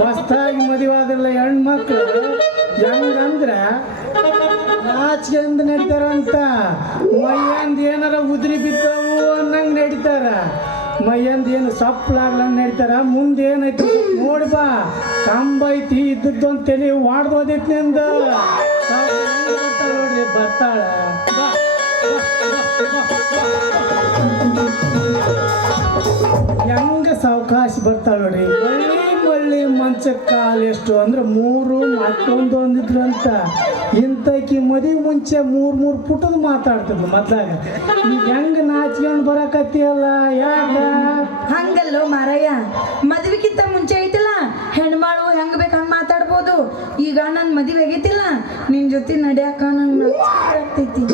ಹೊಸ್ತಾಗಿ ಮದುವಾದ್ರಲ್ಲ ಹೆಣ್ಮಕ್ಳು ಹೆಂಗಂದ್ರ ನಾಚಿಕೆಂದು ನಡೀತಾರಂತ. ಮೈಯಂದು ಏನಾರ ಉದ್ರಿ ಬಿದ್ದವು ಅನ್ನಂಗೆ ನಡೀತಾರ. ಮೈಯಂದು ಏನು ಸಪ್ಪಳಾಗ್ಲಂಗೆ ನಡೀತಾರ. ಮುಂದೆ ಏನೈತಿ ನೋಡಿ ಬಾ, ಕಂಬ ಐತಿ ಇದ್ದದ್ದೊಂದು ತಲೆ ವಾಡ್ದೋದೈತಿ ನಿಂದ. ನೋಡ್ರಿ ಬರ್ತಾಳ. ಹೆಂಗ ಸಾವಕಾಶ ಬರ್ತಾಳ ನೋಡ್ರಿ. ಮಳ್ಳಿ ಮಂಚಕ್ಕೆ ಕಾಲು ಎಷ್ಟು ಅಂದ್ರೆ 3 ಮತ್ತೊಂದು ಒಂದಿದ್ರು ಅಂತ. ಇಂತಕಿ ಮದುವೆ ಮುಂಚೆ 3 ಪುಟದ ಮಾತಾಡ್ತಿದ್ಲು ಮೊದ್ಲಾಗ. ಈಗ ಹೆಂಗ ನಾಚ್ಕೊಂಡು ಬರಕತ್ತಿಯಲ್ಲ ಯಾಕ? ಹಂಗಲ್ಲೋ ಮಾರಯ್ಯ, ಮದುವೆಗಿಂತ ಮುಂಚೆ ಐತಿಲ್ಲ ಹೆಣ್ಮಾಳು ಹೆಂಗ್ ಬೇಕು ಹಂಗೆ ಮಾತಾಡ್ಬೋದು. ಈಗ ನನ್ನ ಮದುವೆ ಆಗೈತಿಲ್ಲ, ನಿನ್ ಜೊತೆ ನಡ್ಯಾಕ ನಂಗೆ ಆಗ್ತೈತಿ.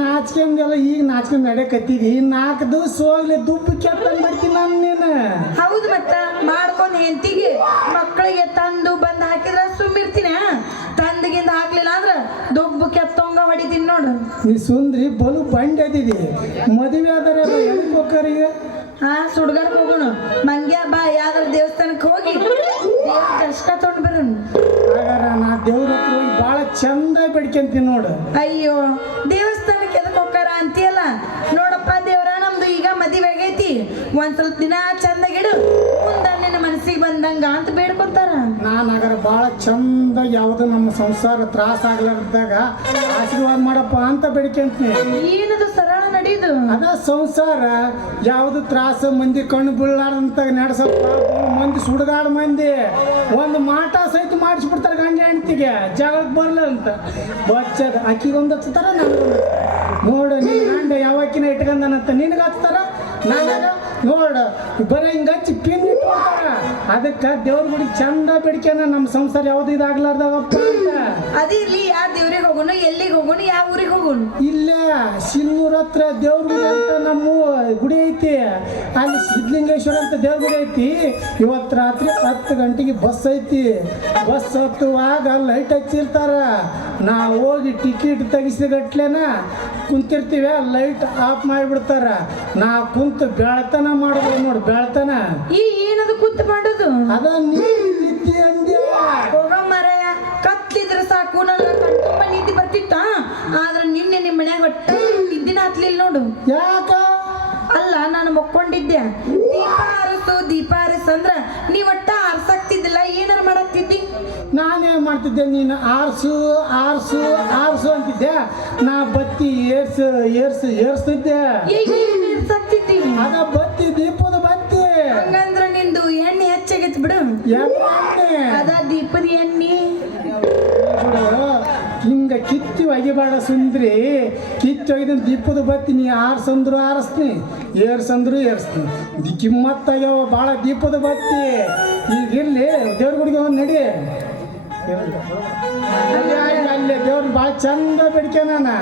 ನಾಚ್ಕೊಂಡೆಲ್ಲ ಈಗ ನಾಚ್ಕೊಂಡು ನಡ್ಯಾಕತ್ತೀರಿ. 4 ದಿವಸ ಹೋಗ್ಲಿ ದುಬ್ಬು ಕೆತ್ತಂಗ್ ಮಾಡ್ತೀನಿ ನಾನು ನೀನು. ಹೌದು, ಮತ್ತ ಮಾಡ್ಕೊಂಡು ಹೆಂಡತಿಗೆ ಮಕ್ಕಳಿಗೆ ತಂದು ಬಂದು ಹಾಕಿದ್ರ ಸುಮ್ಮಿರ್ತೀನಿ. ತಂದಗಿಂದ ಹಾಕ್ಲಿಲ್ಲ ಅಂದ್ರ ದುಬ್ಬು ಕೆತ್ತಂಗ ಹೊಡಿತೀನಿ ನೋಡು. ನೀ ಸುಂದ್ರಿ ಬಲು ಬಂಡಿ ಅದಿದಿ. ಮದುವೆ ಆದ್ರೆ ಎಲ್ಲಿ ಹೋಗ್ತಾರೀಗ? ಸುಡ್ಗಾರ್ಗೆ ಹೋಗೋಣ. ಮಂಗ್ಯ ಬಾ, ಯಾವ್ದಾರ ದೇವಸ್ಥಾನಕ್ಕೆ ಹೋಗಿ ದೇವ್ರ ಕಷ್ಟ ತೊಗೊಂಡು ಬರೋಣ. ಹಾಗಾರ ನಾ ದೇವ್ರ ಹತ್ರ ಹೋಗಿ ಭಾಳ ಚಂದ ಬೆಡ್ಕೊಂತೀನಿ ನೋಡು. ಅಯ್ಯೋ, ದೇವಸ್ಥಾನಕ್ಕೆ ಎದಕ್ಕೆ ಹೋಗ್ತಾರ ಅಂತೀಯಲ್ಲ? ನೋಡಪ್ಪ ದೇವ್ರ, ನಮ್ದು ಈಗ ಮದುವೆ ಆಗೈತಿ, ಒಂದ್ ಸ್ವಲ್ಪ ದಿನ ಚಂದಾಗಿಡು, ಮುಂದ ನಿನ್ನ ಮನಸ್ಸಿಗೆ ಬಂದಂಗ ಅಂತ ಬೇಡ್ಕೊತಾರ. ನಾನು ಹಾಗಾರ ಭಾಳ ಚಂದ ಯಾವುದು ನಮ್ಮ ಸಂಸಾರ ತ್ರಾಸ ಆಗ್ಲಾರ್ದಾಗ ಆಶೀರ್ವಾದ ಮಾಡಪ್ಪ ಅಂತ ಬೆಡ್ಕೊಂತೀನಿ. ಏನದು ಸರಳ ನಡೀದು? ಅದ ಸಂಸಾರ ಯಾವುದು ತ್ರಾಸ, ಮಂದಿ ಕಣ್ಣು ಬೀಳಾರ್ದಂತ ನಡೆಸಪ್ಪ. ಮಂದಿ ಸುಡುಗಾಡ ಮಂದಿ ಒಂದು ಮಾಟ ಸಹಿತ ಮಾಡಿಸ್ಬಿಡ್ತಾರೆ ಗಂಡ ಹೆಂಡ್ತಿಗೆ, ಜಗಳಕ್ಕೆ ಬರಲ್ಲ ಅಂತ. ಬಚ್ಚದ ಅಕ್ಕಿಗೊಂದು ಹಚ್ತಾರ, ನನಗೊಂದು. ನೋಡು ನಿನ್ನ ಗಂಡ ಯಾವಕ್ಕಿನ ಇಟ್ಕೊಂಡನಂತ ನಿನಗೆ ಹಚ್ತಾರ, ನನಗ ನೋಡು ಬರೀ ಹಿಂಗೆ ಹಚ್ಚಿ ಪಿನ್ ಇಟ್ಕೊತಾರ. ಅದಕ್ಕೆ ದೇವ್ರ ಗುಡಿ ಚಂದ ಬೆಡ್ಕ್ಯಾನ ನಮ್ಮ ಸಂಸಾರ ಯಾವ್ದು ಇದಾಗ್ಲಾರ್ದಾಗಪ್ಪ ಅಂತ. ಅದಿರ್ಲಿ, ಯಾವ ದೇವ್ರಿಗೆ ಹೋಗೋಣ, ಎಲ್ಲಿಗೆ ಹೋಗೋಣ, ಯಾವ ಊರಿಗೆ ಹೋಗೋಣ? ಇಲ್ಲೇ ಸಿನ್ನೂರ ಹತ್ರ ದೇವ್ರ ಗುಡಿ ಅಂತ ನಮ್ಮ ಗುಡಿ ಐತಿ. ಅಲ್ಲಿ ಸಿದ್ಧಲಿಂಗೇಶ್ವರ ಅಂತ ದೇವ್ರ ಗುಡಿ ಐತಿ. ಇವತ್ತು ರಾತ್ರಿ 10 ಗಂಟೆಗೆ ಬಸ್ ಐತಿ. ಬಸ್ ಹತ್ತುವಾಗ ಲೈಟ್ ಹಚ್ಚಿರ್ತಾರ. ನಾವು ಹೋಗಿ ಟಿಕೆಟ್ ತೆಗಿಸಿದ ಗಟ್ಲೆನ ಕುಂತಿರ್ತೀವಿ, ಲೈಟ್ ಆಫ್ ಮಾಡಿಬಿಡ್ತಾರ. ನಾ ಕುಂತು ಬೆಳತನ ಮಾಡೋದು ನೋಡಿ, ಬೆಳತನ. ಏನದು ಕುಂತು ಮಾಡೋದು? ಅದ ನಿದ್ದೆ ಅಂದ್ಯ. ಹೋಗ ಮರಯ್ಯ, ಕತ್ಲಿದ್ರೆ ಸಾಕು, ನನ್ನ ಕಣ್ತುಂಬ ನಿದ್ದೆ ಬರ್ತಿತ್ತ. ಆದ್ರೆ ನಿನ್ನೆ ನಿಮ್ಮ ಮನ್ಯಾಗ ಒಟ್ಟ ನಿದ್ದಿನ ಹತ್ಲಿಲ್ಲ ನೋಡು. ಯಾಕ? ಅಲ್ಲ, ನಾನು ಮಕ್ಕೊಂಡಿದ್ದೆ. ದೀಪ ಆರಿಸು ಅಂದ್ರ ನೀ ಒಟ್ಟ ಆರ್ಸಾಕ್ತಿದ್ದಿಲ್ಲ, ಏನಾರ ಮಾಡಕ್ತಿದ್ದಿ? ನಾನೇನು ಮಾಡ್ತಿದ್ದೆ, ನೀನು ಆರ್ಸು ಆರ್ಸು ಆರ್ಸು ಅಂತಿದ್ದೆ. ನಾ ಬತ್ತಿ ಏರ್ಸ್ತಿದ್ದೆ. ಏರ್ಸಾಕ್ತಿದ್ದಿ? ಅದ ಬತ್ತಿ, ದೀಪದ ಬತ್ತಿ. ಹಂಗಂದ್ರ ನಿಂದು ಎಣ್ಣೆ ಹೆಚ್ಚಾಗೈತಿ ಬಿಡು. ಅದ ದೀಪದ ಎಣ್ಣೆ. ಹಿಂಗ ಕಿತ್ತಿ ಒಗಿಬೇಡ ಸುಂದ್ರಿ. ಕಿತ್ತಿ ಒಗಿದ ದೀಪದ ಬತ್ತಿ ನೀ ಆರ್ಸಂದ್ರು ಆರಿಸ್ತೀನಿ, ಏರ್ಸಂದ್ರು ಏರ್ಸ್ತೀನಿ. ಕಿಮ್ಮತ್ತಾಗ್ಯಾವ ಭಾಳ ದೀಪದ ಬತ್ತಿ. ಈಗ ಇರ್ಲಿ, ದೇವ್ರ ಗುಡಿಗೆ ಹೋಗಿ ನಡಿ. ಅಲ್ಲೇ ದೇವ್ರ ಭಾಳ ಚಂದ ಬೆಡ್ಕೆ ನಾನು.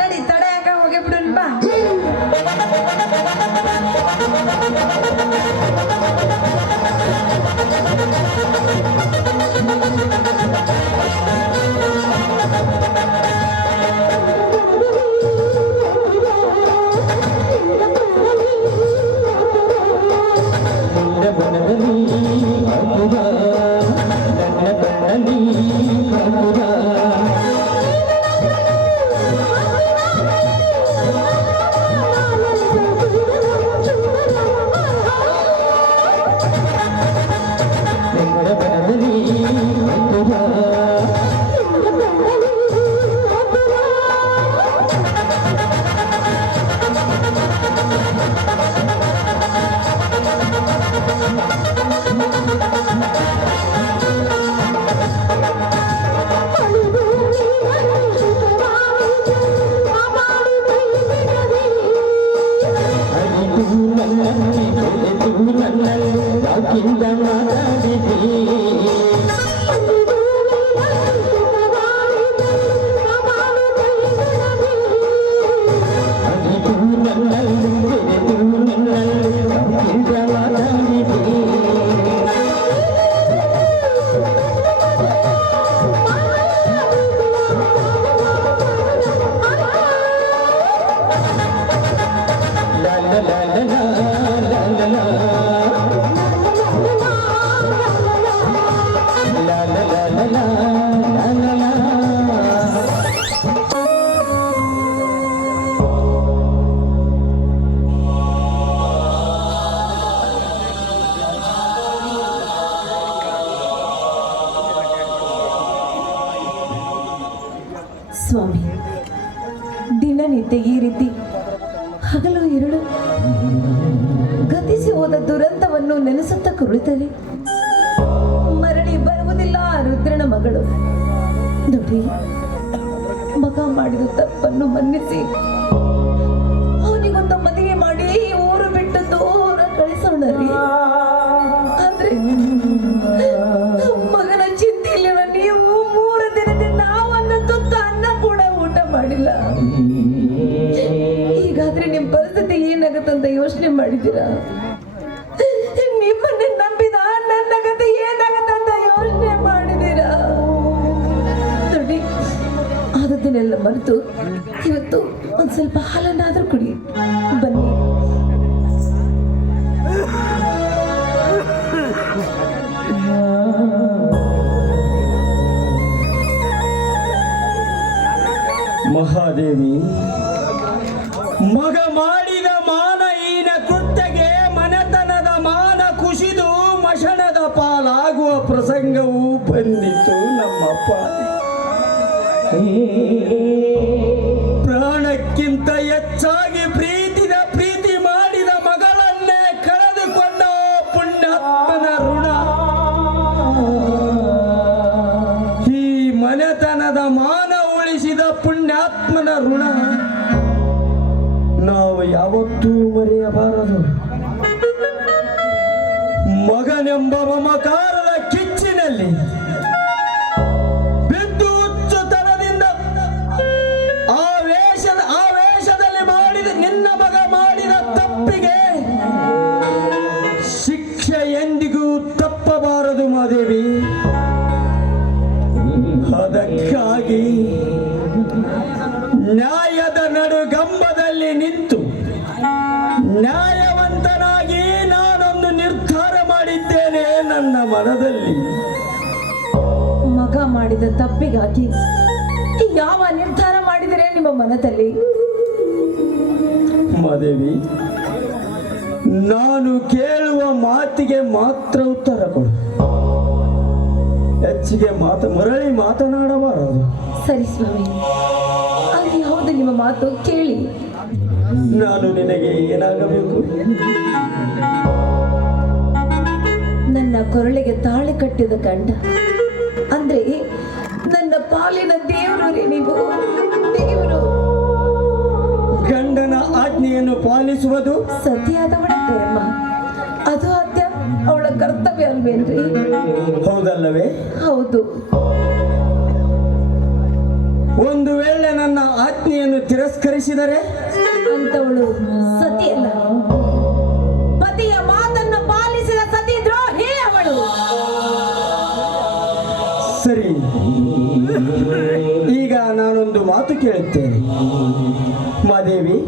ನಡಿ, ತಡ ಯಾಕ, ಹೋಗಿ ಬಿಡು ಬಾ. ಸ್ವಾಮಿ, ದಿನನಿತ್ಯ ಈ ರೀತಿ ಹಗಲು ഇരുಳು ಗತಿಸಿ ಹೋದ ದುರಂತವನ್ನು ನೆನೆಸುತ್ತಾ ಕುಳಿತರೆ ಮರಳಿ ಬರುವುದಿಲ್ಲ ಆ ರುದ್ರನ ಮಗಳು. ನೋಡಿ, ಮಗ ಮಾಡಿದ ತಪ್ಪನ್ನು ಮನ್ನಿಸಿ ಅವನಿಗೊಂದು ಮದುವೆ ಮಾಡಿ ಊರು ಬಿಟ್ಟು ದೂರ ಕಳಿಸೋಣ ರೀ. ಆದ್ರೆ ಮಗನ ಚಿಂತೆಯಲ್ಲಿರುವ ನೀವು 3 ದಿನದಿಂದ ನಾವನ್ನ ತುತ್ತ ಅನ್ನ ಕೂಡ ಊಟ ಮಾಡಿಲ್ಲ. ಈಗಾದ್ರೆ ನಿಮ್ ಪರಿಸ್ಥಿತಿ ಏನಾಗತ್ತಂತ ಯೋಚನೆ ಮಾಡಿದ್ದೀರಾ? ನಿಮ್ಮನ್ನೇ ನಂಬಿದ ನನ್ನ ಕತೆ ಏನಾಗತ್ತಂತ ಯೋಚನೆ ಮಾಡಿದ್ದೀರಾ? ನೋಡಿ, ಆದದ್ದನ್ನೆಲ್ಲ ಮರೆತು ಇವತ್ತು ಒಂದ್ ಸ್ವಲ್ಪ ಹಾಲನ್ನಾದ್ರೂ ಕುಡಿ. ಬನ್ನಿ. ಮಹಾದೇವಿ, ಮಗ ಮಾಡಿದ ಮಾನಹೀನ ಕೃತ್ಯಗೆ ಮನೆತನದ ಮಾನ ಕುಸಿದು ಮಶಣದ ಪಾಲಾಗುವ ಪ್ರಸಂಗವೂ ಬಂದಿತು ನಮ್ಮಪ್ಪ. ಪ್ರಾಣಕ್ಕಿಂತ ಹೆಚ್ಚಾಗಿ ಪ್ರೀತಿ ಮಾಡಿದ ಮಗಳನ್ನೇ ಕಳೆದುಕೊಂಡ ಪುಣ್ಯಾತ್ಮನ ಋಣ, ಈ ಮನೆತನದ ಮಾನ ಉಳಿಸಿದ ಪುಣ್ಯಾತ್ಮನ ಋಣ ನಾವು ಯಾವತ್ತೂ ಮರೆಯಬಾರದು. ಮಗನೆಂಬ ಮಮಕಾರದ ಕಿಚ್ಚಿನಲ್ಲಿ ಬಿದ್ದು ಹುಚ್ಚುತನದಿಂದ ಆವೇಶದಲ್ಲಿ ಮಾಡಿದ ನಿನ್ನ ಮಗ ಮಾಡಿದ ತಪ್ಪಿಗೆ ಶಿಕ್ಷೆ ಎಂದಿಗೂ ತಪ್ಪಬಾರದು ಮಾದೇವಿ. ಅದಕ್ಕಾಗಿ ನ್ಯಾಯದ ನಡುಗಂಬದಲ್ಲಿ ನಿಂತು ನ್ಯಾಯವಂತನಾಗಿ ನಾನೊಂದು ನಿರ್ಧಾರ ಮಾಡಿದ್ದೇನೆ ನನ್ನ ಮನದಲ್ಲಿ. ಮಗ ಮಾಡಿದ ತಪ್ಪಿಗಾಗಿ ಯಾವ ನಿರ್ಧಾರ ಮಾಡಿದರೆ ನಿಮ್ಮ ಮನದಲ್ಲಿ? ಮಾದೇವಿ, ನಾನು ಕೇಳುವ ಮಾತಿಗೆ ಮಾತ್ರ ಉತ್ತರ ಕೊಡು. ಹೆಚ್ಚಿಗೆ ಮರಳಿ ಮಾತನಾಡಬಾರದು. ಸರಿ ಸ್ವಾಮಿ, ಅಲ್ಲಿ ಹೌದು ನಿಮ್ಮ ಮಾತು ಕೇಳಿ. ನಾನು ನಿನಗೆ ಏನಾಗಬೇಕು? ನನ್ನ ಕೊರಳಿಗೆ ತಾಳಿ ಕಟ್ಟಿದ ಗಂಡ ಅಂದ್ರೆ ನನ್ನ ಪಾಲಿನ ದೇವರು ರೀ ನೀವು. ದೇವರು ಗಂಡನ ಆಜ್ಞೆಯನ್ನು ಪಾಲಿಸುವುದು ಸತಿಯಾದವಳ ಧರ್ಮ, ಅದು ಅತ್ಯ ಅವಳ ಕರ್ತವ್ಯ ಅಲ್ವೇನ್ರಿ? ಹೌದಲ್ಲವೇ? ಹೌದು. ಒಂದು ವೇಳೆ ನನ್ನ ಆಜ್ಞೆಯನ್ನು ತಿರಸ್ಕರಿಸಿದರೆ ಅಂತವಳು ಸತಿಯಲ್ಲ, ಪತಿಯ ಮಾತನ್ನು ಪಾಲಿಸಿದ ಸತಿ ದ್ರೋಹಿ ಅವಳು. ಸರಿ, ಈಗ ನಾನೊಂದು ಮಾತು ಕೇಳುತ್ತೇನೆ. ಮಾದೇವಿ,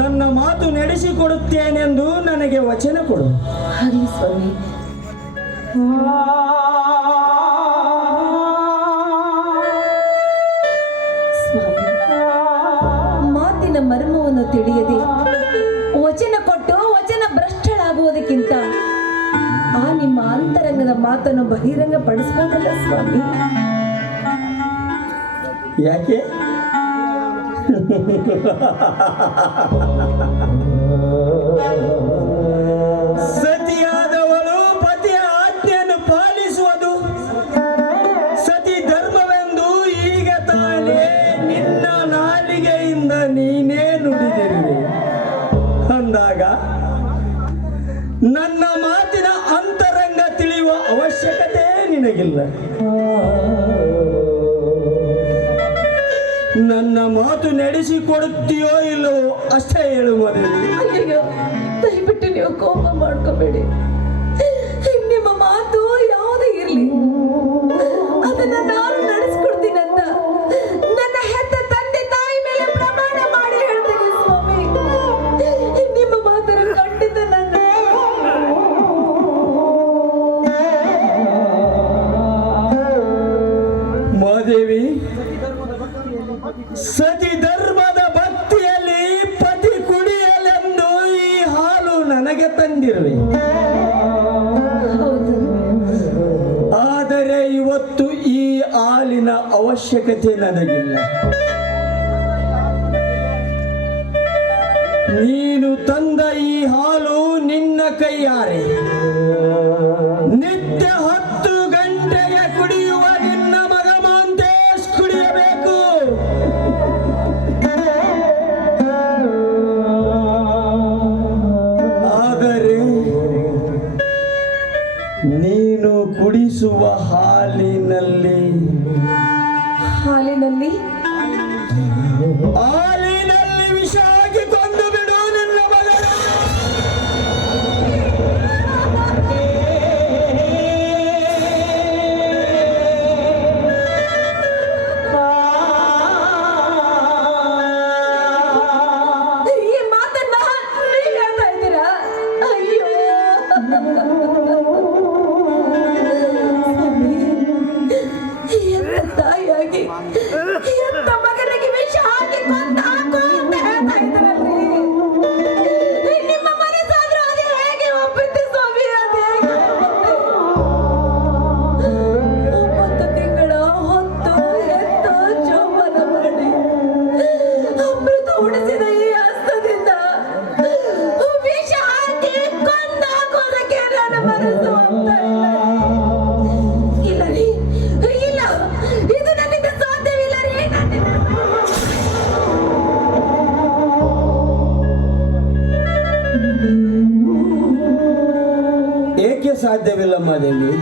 ನನ್ನ ಮಾತು ನಡೆಸಿಕೊಡುತ್ತೇನೆಂದು ನನಗೆ ವಚನ ಕೊಡು. ಹರಿ ಸ್ವಾಮಿ. ಸ್ವಾಮಿ, ಮಾತಿನ ಮರ್ಮವನ್ನು ತಿಳಿಯದೆ ವಚನ ಕೊಟ್ಟು ವಚನ ಭ್ರಷ್ಟಳಾಗುವುದಕ್ಕಿಂತ ಆ ನಿಮ್ಮ ಅಂತರಂಗದ ಮಾತನ್ನು ಬಹಿರಂಗ ಪಡಿಸಬಹುದಲ್ಲ ಸ್ವಾಮಿ? ಯಾಕೆ? ಸತಿಯಾದವಳು ಪತಿಯ ಆಜ್ಞೆಯನ್ನು ಪಾಲಿಸುವುದು ಸತಿ ಧರ್ಮವೆಂದು ಈಗ ತಾನೇ ನಿನ್ನ ನಾಲಿಗೆಯಿಂದ ನೀನೇ ನುಡಿದಿರುವೆ ಅಂದಾಗ ನನ್ನ ಮಾತಿನ ಅಂತರಂಗ ತಿಳಿಯುವ ಅವಶ್ಯಕತೆ ನಿನಗಿಲ್ಲ. ನನ್ನ ಮಾತು ನಡೆಸಿಕೊಡುತ್ತೀಯೋ ಇಲ್ಲವೋ ಅಷ್ಟೇ ಹೇಳು ಮದುವೆ. ಅಯ್ಯೋ, ದಯವಿಟ್ಟು ನೀವು ಕೋಪ ಮಾಡ್ಕೋಬೇಡಿ. ನಿಮ್ಮ ಮಾತು ಯಾವುದೇ ಇರಲಿ, ಅದನ್ನ ನಾನು ನಡೆಸ್ಕೊಡ್ತೀನಂತ ನನ್ನ ಹೆತ್ತ ತಂದೆ ತಾಯಿ ಮೇಲೆ ಪ್ರಮಾಣ ಮಾಡಿ ಹೇಳ್ತೀನಿ ಸ್ವಾಮಿ. ನಿಮ್ಮ ಮಾತನ್ನು ಖಂಡಿತ ನನ್ನ ಮಾದೇವಿ, ಸತಿ ಧರ್ಮದ ಭಕ್ತಿಯಲ್ಲಿ ಪತಿ ಕುಡಿಯಲೆಂದು ಈ ಹಾಲು ನನಗೆ ತಂದಿರುವೆ. ಹಾಲಿನ ಅವಶ್ಯಕತೆ ನನಗಿಲ್ಲ. ನೀನು ತಂದ ಈ ಹಾಲು ನಿನ್ನ ಕೈಯಾರೆ ನಿತ್ಯ 10 ಗಂಟೆಗೆ ಕುಡಿಯುವ ನಿನ್ನ ಮಗ ಮಾಂತೇಶ್ ಕುಡಿಯಬೇಕು. ಆದರೆ ನೀನು ಕುಡಿಸುವ ಹಾಲಿನಲ್ಲಿ ವಿಷ ಹಾಕಿ ಕೊಂದು ಬಿಡು ನಿನ್ನ ಮಗನ. ಈ ಮಾತನ್ನ ನೀವ್ ಹೇಳ್ತಾ ಇದ್ದೀರಾ? ಅಯ್ಯೋ ಎಂತ ತಾಯಿಯಾಗಿ ಎಂತ ಮಗನಿಗೆ ವಿಷ ಹಾಕಿ ಕೊಂದು ಹಾಕು ಅಂತ ಹೇಳ್ತಾ ಇದ್ದಾರಲ್ರಿ. ನಿಮ್ಮ ಮನಸ್ಸಾದ್ರೂ ಅದು ಹೇಗೆ ಒಪ್ಪಿತ್ತು ಸ್ವಾಮಿ? ಅದು ಹೇಗೆ ಒಪ್ಪುತ್ತೆ? 9 ತಿಂಗಳ ಹೊತ್ತು ಎತ್ತು ಜೋಪಾನ ಮಾಡಿ ಅಮೃತ ಉಣಿಸಿದ ಈ ಹಸ್ತದಿಂದ ವಿಷ ಹಾಕಿ ಕೊಂದು ಹಾಕೋದಕ್ಕೆ ನನ್ನ ಮನಸ್ಸು ಒಪ್ತಾ ಇಲ್ಲ ರೀ. ಇಲ್ಲ, ಇದು ನನ್ನಿಂದ ಸಾಧ್ಯವಿಲ್ಲ ರೀ. ಏಕೆ ಸಾಧ್ಯವಿಲ್ಲಮ್ಮ ದೇವಿ?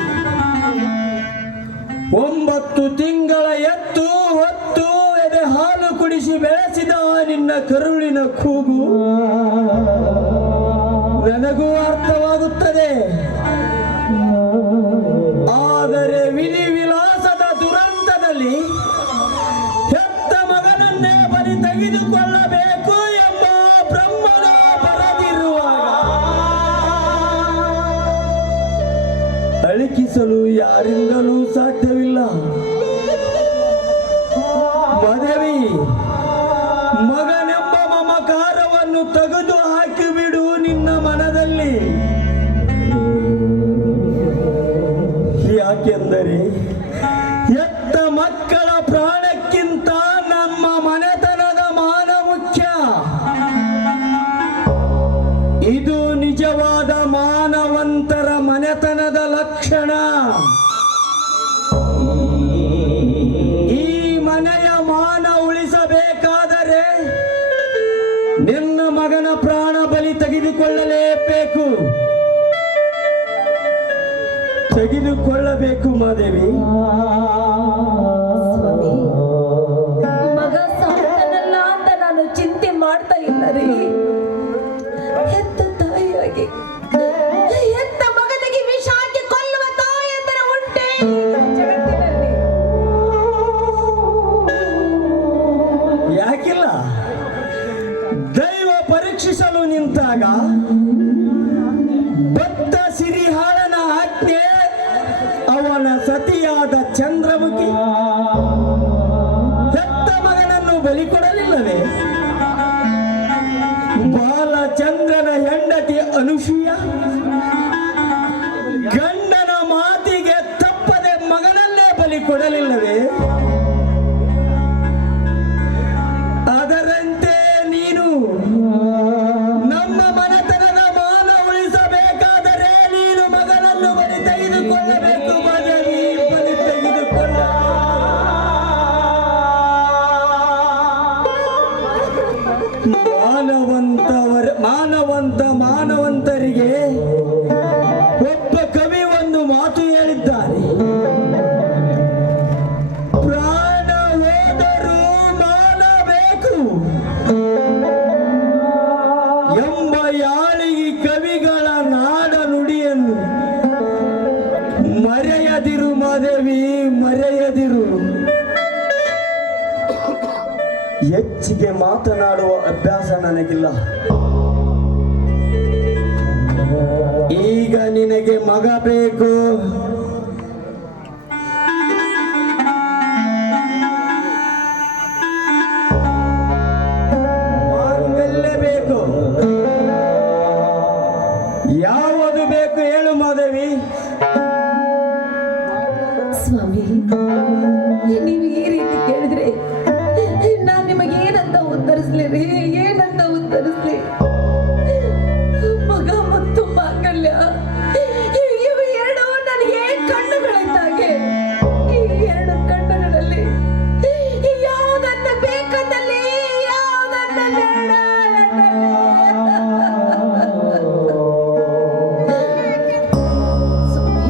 9 ತಿಂಗಳ ಎತ್ತು ಹೊತ್ತು ಎದೆ ಹಾಲು ಕುಡಿಸಿ ಬೆಳೆಸಿದ ನಿನ್ನ ಕರುಳಿನ ಕೂಗು ನನಗೂ ಅರ್ಥವಾಗುತ್ತದೆ. ಆದರೆ ವಿಧಿ ವಿಲಾಸದ ದುರಂತದಲ್ಲಿ ಹೆತ್ತ ಮಗನನ್ನೇ ಬಲಿ ತೆಗೆದುಕೊಳ್ಳಬೇಕು ಎಂಬ ಬ್ರಹ್ಮನ ಬರದಿರುವಾಗ ಅಳಿಕಿಸಲು ಯಾರಿಂದಲೂ ಸಾಧ್ಯವಿಲ್ಲ. ಮದವಿ ಮಗನೆಂಬ ಮಮಕಾರವನ್ನು ತೆಗೆದು ಹಾಕಿಬಿಡು ನಿನ್ನ ಮನದಲ್ಲಿ. ಯಾಕೆಂದರೆ ಹೆತ್ತ ಮಕ್ಕಳ ಪ್ರಾಣಕ್ಕಿಂತ ನಮ್ಮ ಮನೆತನದ ಮಾನ ಮುಖ್ಯ. ಇದು ನಿಜವಾದ ಮಾನವಂತರ ಮನೆತನದ ಲಕ್ಷಣ. ಈ ಮನೆಯ ಮಾನ ಉಳಿಸಬೇಕಾದರೆ ನಿನ್ನ ಮಗನ ಪ್ರಾಣ ಬಲಿ ತೆಗೆದುಕೊಳ್ಳಲೇಬೇಕು. ತೆಗೆದುಕೊಳ್ಳಬೇಕು ಮಾದೇವಿ. ಸ್ವಾಮಿ, ಮಗ ಸಾಯ್ತಾನಲ್ಲ ಅಂತ ನಾನು ಚಿಂತೆ ಮಾಡ್ತಾ ಇಲ್ಲ ರೀ. ಹೆತ್ತ ತಾಯಿಯಾಗಿ ಹೆತ್ತ ಮಗನಿಗೆ ವಿಷ ಹಾಕಿ ಕೊಲ್ಲುವ ತಾಯಿಯಂತರ ಉಂಟೆ ಜಗತ್ತಿನಲ್ಲಿ? ಯಾಕಿಲ್ಲ? ದೈವ ಪರೀಕ್ಷಿಸಲು ನಿಂತಾಗ ಭಕ್ತ ಸಿರಿಹಾಳನ ಆಜ್ಞೆ ಅವನ ಸತಿಯಾದ ಚಂದ್ರಮುಖಿ ಹೆತ್ತ ಮಗನನ್ನು ಬಲಿ ಕೊಡಲಿಲ್ಲವೇ? ಬಾಲಚಂದ್ರನ ಹೆಂಡತಿ ಅನುಸೂಯ ಗಂಡನ ಮಾತಿಗೆ ತಪ್ಪದೆ ಮಗನನ್ನೇ ಬಲಿ ಕೊಡಲಿಲ್ಲವೇ? ಅದರಂತೆ ನೀನು ನಮ್ಮ ಮನೆತನದ ಮಾನ ಉಳಿಸಬೇಕಾದರೆ ನೀನು ಮಗನನ್ನು ಬಲಿ ತೆಗೆದುಕೊಳ್ಳಬೇಕು. ಮಗನಿ ಬಲಿ ತೆಗೆದುಕೊಳ್ಳ. ಮಾನವಂತರಿಗೆ ಒಬ್ಬ ಕವಿ ಒಂದು ಮಾತು ಹೇಳಿದ್ದಾನೆ. ಪ್ರಾಣ ಹೋದರೂ ಮಾನಬೇಕು ಎಂಬ ಯಾಳಿಗೆ ಕವಿಗಳ ನಾಡ ನುಡಿಯನ್ನು ಮರೆಯದಿರು ಮಾದೇವಿ, ಮರೆಯದಿರು. ಹೆಚ್ಚಿಗೆ ಮಾತನಾಡುವ ಅಭ್ಯಾಸ ನನಗಿಲ್ಲ. ಈಗ ನಿನಗೆ ಮಗ ಬೇಕು. ಮಾಂಗಲ್ಯ ಬೇಕು. ಯಾವುದು ಬೇಕು ಹೇಳು ಮಾದೇವಿ. ಸ್ವಾಮಿ, ನೀವು ಈ ರೀತಿ ಕೇಳಿದ್ರೆ ನಾನ್ ನಿಮಗೆ ಏನಂತ ಉತ್ತರಿಸ್ಲಿ ರೀ, ಏನಂತ ಉತ್ತರಿಸ್ಲಿ? ಮಗ ಮತ್ತು ಮಾಂಗಲ್ಯ ಇವು ಎರಡು ನನಗೆ ಕಣ್ಣುಗಳಿದ್ದಾಗೆ. ಈ ಎರಡು ಕಣ್ಣುಗಳಲ್ಲಿ ಯಾವುದನ್ನ ಬೇಕಂದಲ್ಲಿ, ಯಾವುದನ್ನ ಬೇಡ ಸ್ವಾಮಿ,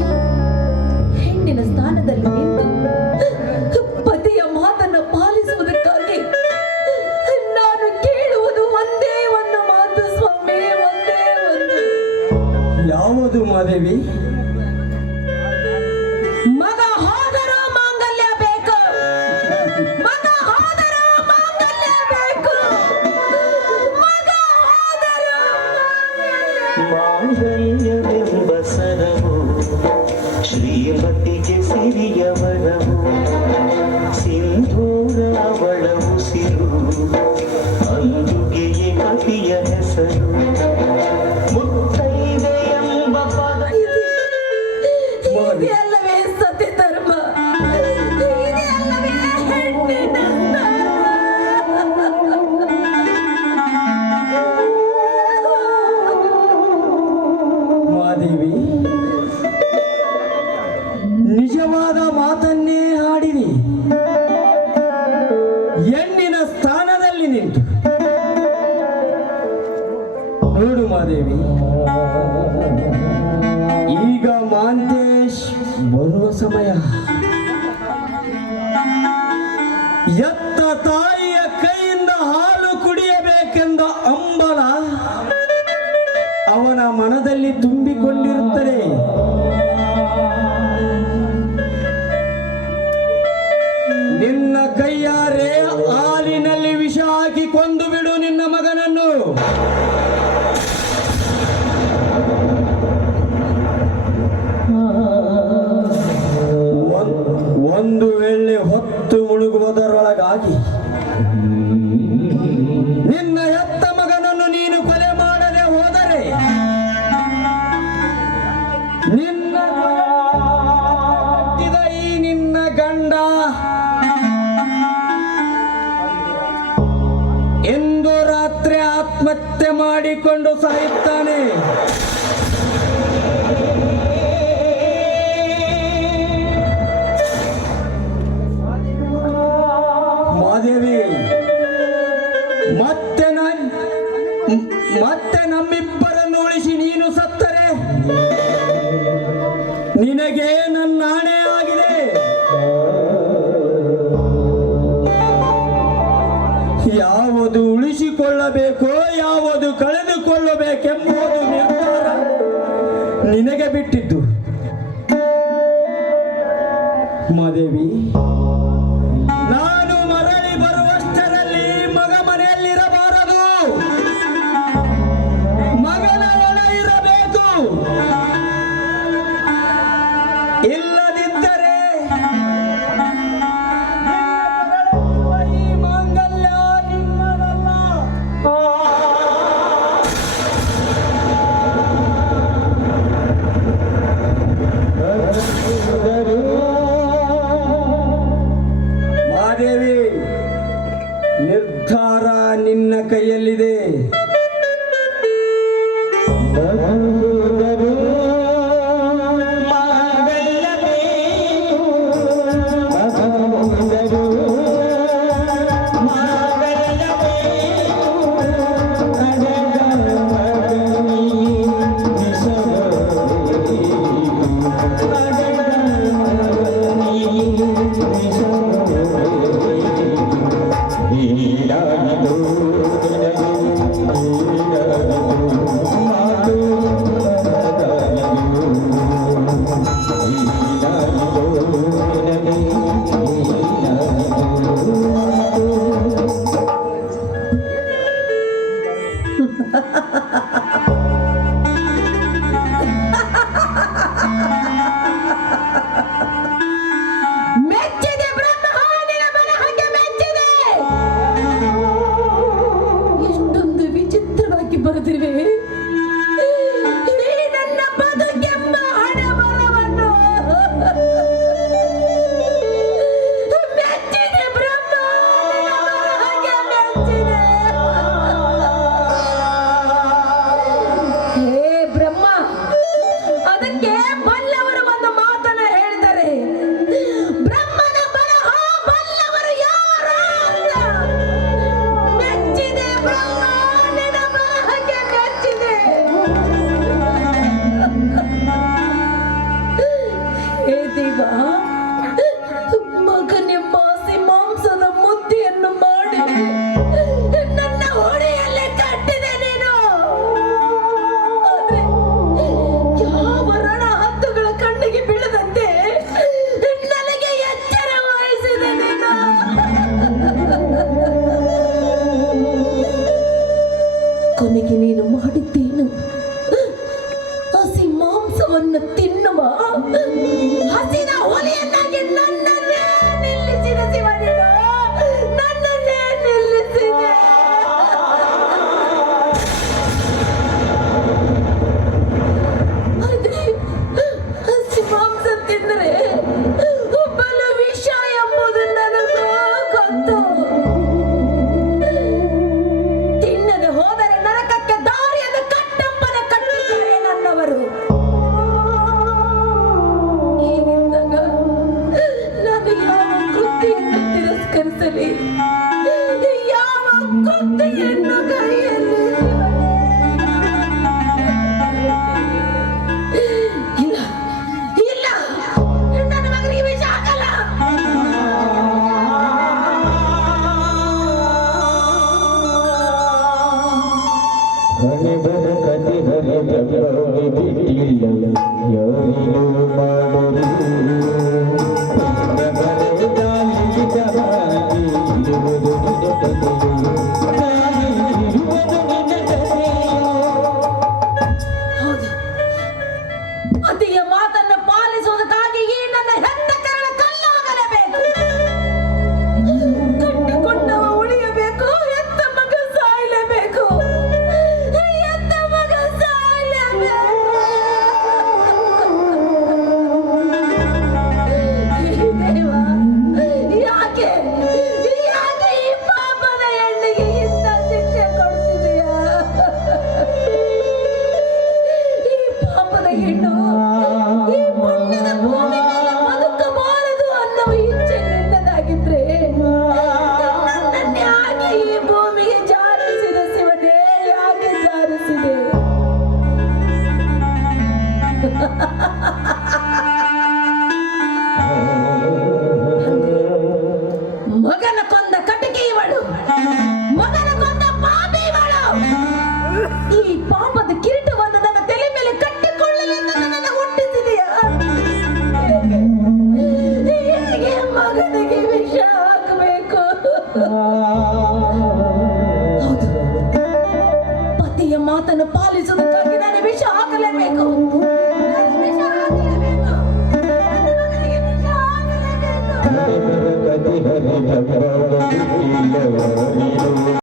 ಹೆಣ್ಣಿನ ಸ್ಥಾನದಲ್ಲಿ ನಿಂತು ಪತಿಯ ಮಾತನ್ನ ಪಾಲಿಸುವುದಕ್ಕಾಗಿ ನಾನು ಕೇಳುವುದು ಒಂದೇ ಒಂದು ಮಾತು ಸ್ವಾಮಿ, ಒಂದೇ ಒಂದು. ಯಾವುದು ಮಾದೇವಿ? ಮಗ ಹೋದರೂ ಮಾಂಗಲ್ಯ ಬೇಕು, ಮಗ ಹೋದರೂ ಮಾಂಗಲ್ಯ ಬೇಕು, ಮಗ ಹೋದರೂ ಮಾಂಗಲ್ಯವೆಂಬ ಸರವು ಶ್ರೀಮತಿಗೆ ಸಿರಿಯವರವು, ಸಿಂಧೂರ ಅವಳ ಉಸಿರು, ಅಂದುಗೆಯೇ ಕವಿಯ ಹೆಸರು, ಮುತ್ತೈದೆ ಎಂಬ ಪದ. ಇದೆಲ್ಲವೇ ಸತ್ಯ ಧರ್ಮ, ಇದೆಲ್ಲವೇ ಹೆಣ್ಣಿನ ಮಾದೇವಿ, ನಿಜವಾದ ಮಾತನ್ನೇ ಆಡಿರಿ. ಹೆಣ್ಣಿನ ಸ್ಥಾನದಲ್ಲಿ ನಿಂತು ನೋಡು ಮಾದೇವಿ, ಈಗ ಮಾಂತೇಶ್ ಬರುವ ಸಮಯ. ಎತ್ತ ತಾಯಿಯ ಕೈಯಿಂದ ಹಾಲು ಕುಡಿಯಬೇಕೆಂದ ಅಂಬಲ ಅವನ ಮನದಲ್ಲಿ ತುಂಬಿಕೊಂಡಿರುತ್ತದೆ. ನಿನ್ನ ಕೈಯಾರೆ ಹಾಲಿನಲ್ಲಿ ವಿಷ ಹಾಕಿ ಕೊಂದು ಬಿಡು ನಿನ್ನ ಮಗನನ್ನು. ಒಂದು ವೇಳೆ ಹೊತ್ತು ಮುಳುಗುವುದರೊಳಗಾಗಿ ನಿನ್ನ ಎತ್ತ ಮಗನನ್ನು ನೀನು ಕೊಲೆ ಮಾಡದೆ ಹೋದರೆ ನಿನ್ನ ಹುಟ್ಟಿದ ಈ ನಿನ್ನ ಗಂಡ ಎಂದು ರಾತ್ರಿ ಆತ್ಮಹತ್ಯೆ ಮಾಡಿಕೊಂಡು ಸಾಯುತ್ತಾನೆ. ಮಾದೇವಿ, ಮತ್ತೆ ನಮ್ಮಿಬ್ಬರನ್ನು ಉಳಿಸಿ ನೀನು ಸತ್ತರೆ ನಿನಗೆ ನನ್ನ ಆಣೆ ಆಗಿದೆ. ಯಾವುದು ಉಳಿಸಿಕೊಳ್ಳಬೇಕೋ ಯಾವುದು ಕಳೆದುಕೊಳ್ಳಬೇಕೆಂಬುದು ನಿರ್ಧಾರ ನಿನಗೆ ಬಿಟ್ಟಿದ್ದು. ಮಾದೇವಿ, ನಾನು ಮರಳಿ ಬರುವಷ್ಟರಲ್ಲಿ ಮಗ ಮನೆಯಲ್ಲಿರಬಾರದು, ಮಗನ ಒಳ ಇರಬೇಕು. ಇಲ್ಲದಿದ್ದರೆ ಈ ಮಾಂಗಲ್ಯ ನಿಮ್ಮದಲ್ಲ. ಮಾದೇವಿ, ನಿರ್ಧಾರ ನಿನ್ನ ಕೈಯಲ್ಲಿದೆ. ಮೆಚ್ಚಿದೆ ಬ್ರಹ್ಮನಿನ ಬರಹಕ್ಕೆ ಮೆಚ್ಚಿದೆ. ಎಷ್ಟೊಂದು ವಿಚಿತ್ರವಾಗಿ ಬರೆದಿವೆ ಈ ನನ್ನ ಬದುಕೆಂಬ ಹಣೆ ಬರವನ್ನು. ತಿಂದರೆ ಬಲು ವಿಷ ಎಂಬುದು ನನಗೂ ಗೊತ್ತು. ತಿನ್ನದೆ ಹೋದರೆ ನರಕಕ್ಕೆ ದಾರಿಯನ್ನು ಕಟ್ಟಪ್ಪನ ಕಟ್ಟುತ್ತಾರೆ ನನ್ನವರು. ಹೀಗಿದ್ದಾಗ ನಾನು ಯಾವ ಕೃತಿಯನ್ನು ತಿರಸ್ಕರಿಸಲಿ, ಯಾವ ಕೃತಿಯನ್ನು ಕೈಯಲ್ಲಿ ಇಲ್ಲ ಇಲ್ಲ, ನನ್ನ ಮಗನಿಗೆ ವಿಷ ಹಾಕಲ್ಲ. ಹಣೆ ಬರ ಕತೆ ಹರೆ ಬೆಂಬಲಿ ಬಿಟ್ಟಿಲ್ಲ ಯಾರಿಗೂ ಮಾಡರು ಹೌದು, ಪತಿಯ ಮಾತನ್ನು ಪಾಲಿಸುವುದಕ್ಕಾಗಿ ಈ ನನ್ನ ಹೆತ್ತ ಕರಳ ಕಲ್ಲಾಗಲೇಬೇಕು. ಕಟ್ಟಿಕೊಂಡವ ಉಳಿಯಬೇಕು, ಹೆತ್ತ ಮಗ ಸಾಯಲೇಬೇಕು, ಹೆತ್ತ ಮಗ ಸಾಯಲೇಬೇಕು. ದೇವ, ಯಾಕೆ ಯಾಕೆ ಈ ಪಾಪದ ಹೆಣ್ಣಿಗೆ ಇಂಥ ಶಿಕ್ಷೆ ಕೊಡ್ತಿದೆಯಾ? ಈ ಪಾಪದ ಹೆಣ್ಣು ಈ ಪುಣ್ಯದ ಭೂಮಿ ಮೇಲೆ ಬದುಕಬಾರದು ಅನ್ನೋ ಇಚ್ಛೆ ನಿನ್ನದಾಗಿದ್ರೆ ನನ್ನನ್ನು ಯಾಕೆ ಈ ಭೂಮಿಗೆ ಜಾರಿಸಿದೆ ಶಿವನೇ? ಯಾಕೆ ಜಾರಿಸಿದೆ? ಮಗನ ಕೊಂದ ಕಟಕಿ ಇವಳು, ಮಗನ ಕೊಂದ ಪಾಪಿ ಇವಳು. ಈ ಪಾಪದ ಕಿರೀಟವನ್ನು ನನ್ನ ತಲೆ ಮೇಲೆ ಕಟ್ಟಿಕೊಳ್ಳಲೆಂದು ನನ್ನನ್ನು ಹುಟ್ಟಿಸಿದೆಯಾ? ಹೇಗೆ ಮಗನಿಗೆ ವಿಷ ಹಾಕಬೇಕು? ಹೌದು, ಪತಿಯ ಮಾತನ್ನು ಪಾಲಿಸುವುದಕ್ಕಾಗಿ ನಾನು ವಿಷ ಹಾಕಲೇಬೇಕು. ನಾನು ವಿಷ ಹಾಕಲೇಬೇಕು. ನನ್ನ ಮಗನಿಗೆ ವಿಷ ಹಾಕಲೇಬೇಕು. ಕತೆ ಹರೆ ಬೆಂಬಲಿ ಬಿಟ್ಟಿಲ್ಲ